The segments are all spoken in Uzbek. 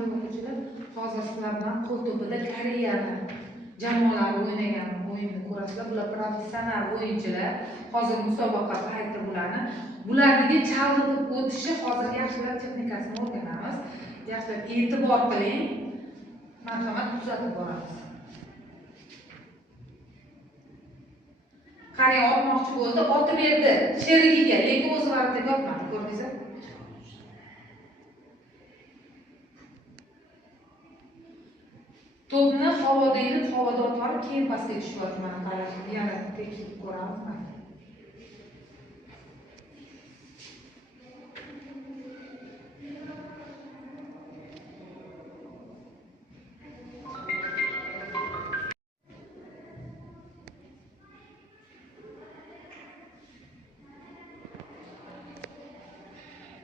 hurmatli o'quvchilar, hozir sizlar bilan qo'l to'pida Koreyani jamoalari o'ynagan o'yinni ko'rasizlar. Bular professional o'yinchilar. Hozir musobaqa payti bularni. Bularning chalg'itib o'tishi hozir yaxshilab texnikasini o'rganamiz. Yaxshilab e'tibor qiling. Marhamat, kuzatib boramiz. Qarang, otmoqchi bo'ldi, otib berdi sherigiga, lekin o'zi varaqaga otmadi, ko'rdingizmi? To'pni havoda yurib, havoda otarib, keyin pastga tushyapti. Mana qarang, yana tekshirib ko'ramiz.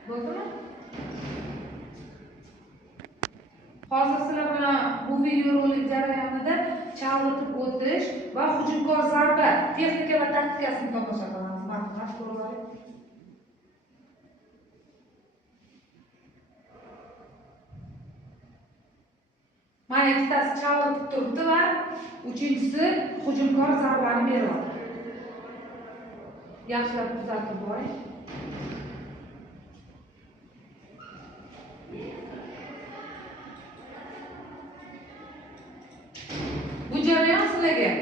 Bo'ldimi? Hozir sizlar bilan bu videorolik jarayonida chalg'itib o'tish va hujumkor zarba texnika va taktikasini tomosha qilamiz. Marhamat, ko'rib oling. Mana ikkitasi chalg'itib turibdi va uchinchisi hujumkor zarbani beryapti. Yaxshilab kuzatib boring. Bu jarayon sizlarga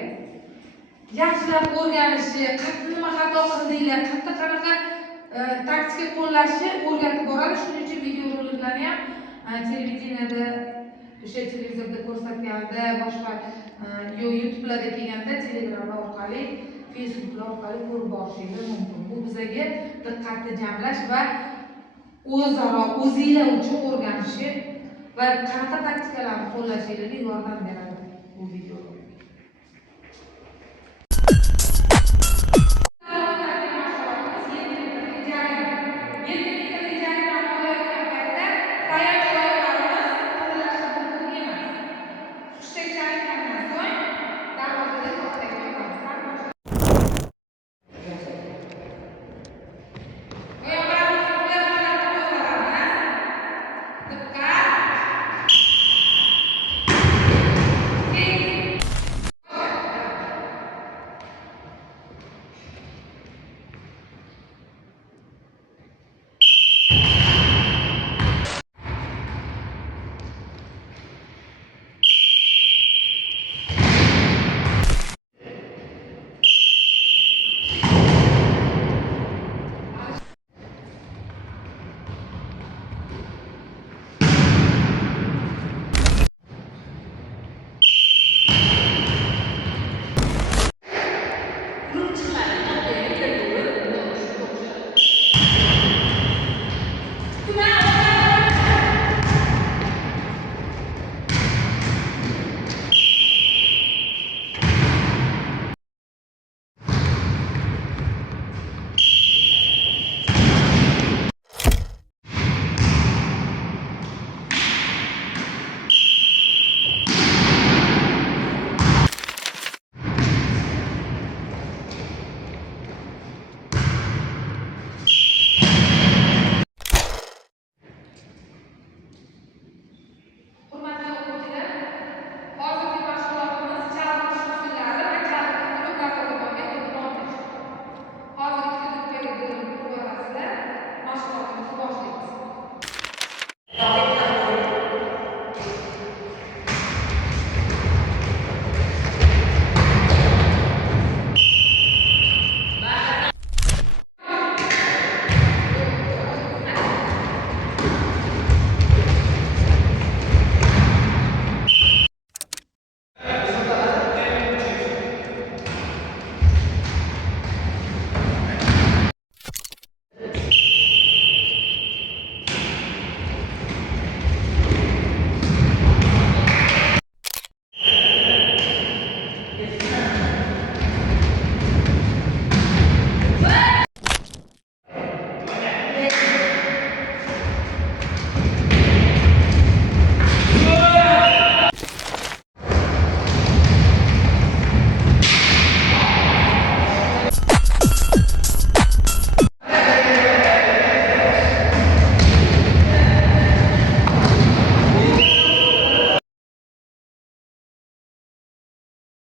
yaxshilab o'rganishni, qayerda nima xato qildinglar, qayerda qanaqa taktika qo'llashni o'rgatib boradi. Shuning uchun videoroliklarni ham televideniyada, o'sha televizorda ko'rsatganda, boshqa YouTube'larda kelganda, Telegram orqali, Facebook orqali ko'rib borishingiz mumkin. Bu bizga diqqatni jamlash va o'zaro o'zinglar uchun o'rganishni va qanaqa taktikalarni qo'llashingizga yordam beradi.